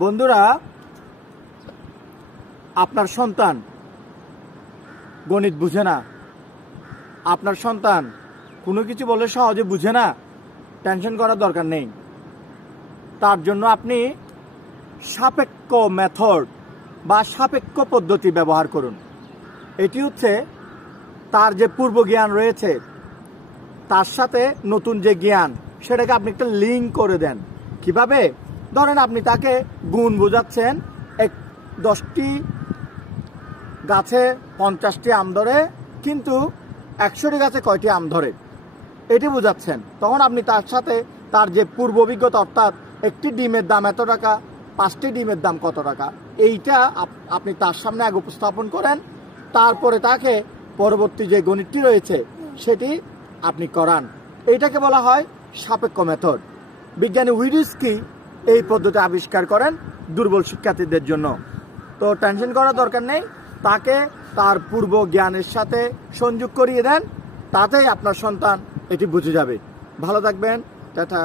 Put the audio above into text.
বন্ধুরা, আপনার সন্তান গণিত বুঝে না, আপনার সন্তান কোনো কিছু বলে সহজে বুঝে না, টেনশন করার দরকার নেই। তার জন্য আপনি সাপেক্ষ মেথড বা সাপেক্ষ পদ্ধতি ব্যবহার করুন। এটি হচ্ছে তার যে পূর্ব জ্ঞান রয়েছে তার সাথে নতুন যে জ্ঞান সেটাকে আপনি একটা লিঙ্ক করে দেন। কিভাবে? ধরেন আপনি তাকে গুণ বোঝাচ্ছেন, 10টি গাছে 50টি আম ধরে, কিন্তু 100টি গাছে কয়টি আম ধরে এটি বোঝাচ্ছেন। তখন আপনি তার সাথে তার যে পূর্ব অভিজ্ঞতা, অর্থাৎ একটি ডিমের দাম এত টাকা, 5টি ডিমের দাম কত টাকা, এইটা আপনি তার সামনে আগে উপস্থাপন করেন। তারপরে তাকে পরবর্তী যে গণিতটি রয়েছে সেটি আপনি করান। এইটাকে বলা হয় সাপেক্ষ মেথড। বিজ্ঞানী উইডিস্কি এই পদ্ধতি আবিষ্কার করেন দুর্বল শিক্ষার্থীদের জন্য। তো টেনশন করার দরকার নেই, তাকে তার পূর্ব জ্ঞানের সাথে সংযোগ করিয়ে দেন, তাতেই আপনার সন্তান এটি বুঝে যাবে। ভালো থাকবেন, টাটা।